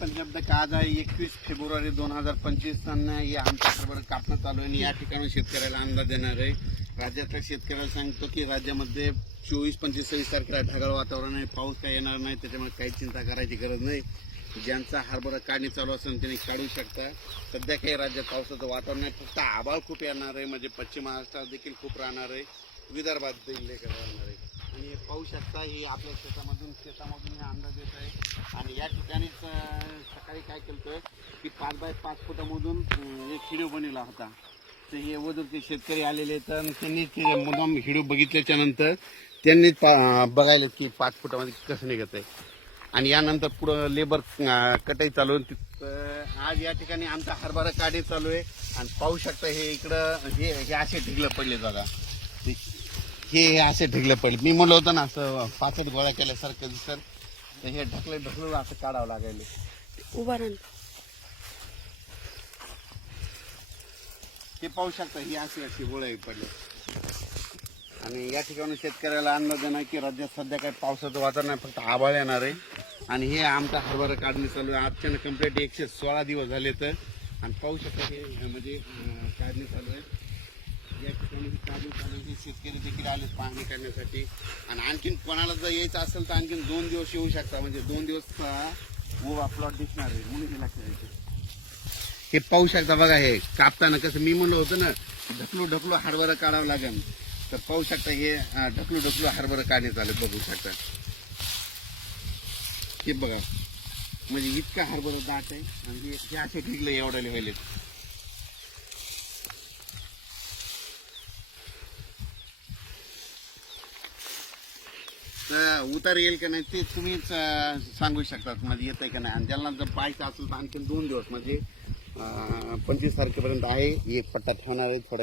पंजाब आज आहे एकवीस फेब्रुवारी दोन हजार पंचवीस हे आमच्या हरभरा कापणं चालू आहे आणि या ठिकाणी शेतकऱ्याला अंदाज देणार आहे. राज्यातल्या शेतकऱ्याला सांगतो की राज्यामध्ये चोवीस पंचवीस सव्वीस तारखेला ढगाळ वातावरण आहे पाऊस काय येणार नाही त्याच्यामुळे काही चिंता करायची गरज नाही. ज्यांचा हरभरा काढणी चालू असेल त्यांनी काढू शकता. सध्या काही राज्यात पावसाचं वातावरण आहे फक्त आभाळ खूप येणार आहे म्हणजे पश्चिम महाराष्ट्रात देखील खूप राहणार आहे. विदर्भात देखील राहणार आहे. आणि पाहू शकता ही आपल्या शेतामधून शेतामधून हे अंदाज येत आहे आणि या ठिकाणीच अं, सकाळी काय केलं की पाच बाय पाच फुटामधून एक व्हिडिओ बनवला होता. तर हे वदूरचे शेतकरी आलेले आहेत. त्यांनी ते मुद्दाम हिडो बघितल्याच्या नंतर त्यांनी बघायला की पाच फुटामध्ये कसं निघत आहे. आणि यानंतर पुढं लेबर कटाई चालू आहे. आज या ठिकाणी आमचा हरभरा काढे चालू आहे. आणि पाहू शकता हे इकडं हे हे असे ढिगलं पडले दादा. हे हे असे ढिगलं पडले. मी म्हणलं होतं ना असं पाचच गोळा केल्यासारखं दिसत. तर हे ढकलं ढकलून असं काढावं लागायला. उभा राहणार ते पाहू शकता ही अशी अशी गोळे पडली आणि या ठिकाणी शेतकऱ्याला अंदाज देणार की राज्यात सध्या काही पावसाचं वातावरण नाही फक्त आभाळ येणार आहे. आणि हे आमचा हरभरा काढणी चालू आहे. आजच्यानं कंप्लीट एकशे सोळा दिवस झाले तर. आणि पाहू शकता हे म्हणजे अं, काढणी चालू आहे. या ठिकाणी ही काढणी चालू आहे. शेतकरी देखील आले पाहणी करण्यासाठी. आणि आणखीन कोणाला जर यायचं असेल तर आणखीन दोन दिवस येऊ शकता. म्हणजे दोन दिवस उभा प्लॉट दिसणार आहे म्हणून हे। हे पाहू शकता बघा हे कापताना कसं मी म्हणलं होतं ना ढकलू ढकलू हरभरा काढावं लागेल तर पाहू शकता हे ढकलू ढकलू हरभरा काढण्यात आलं बघू शकता हे बघा म्हणजे इतका हरभरा दाट आहे आणि हे- असे ठिकले एवढ्या लेवल तर उतार येईल का नाही ते तुम्हीच अं, सांगू शकतात म्हणजे येत आहे का नाही. आणि ज्यांना जर पाहायचं असेल तर आणखी दोन दिवस म्हणजे पंचवीस तारखेपर्यंत आहे. एक पट्टा ठेवणार आहे थोडा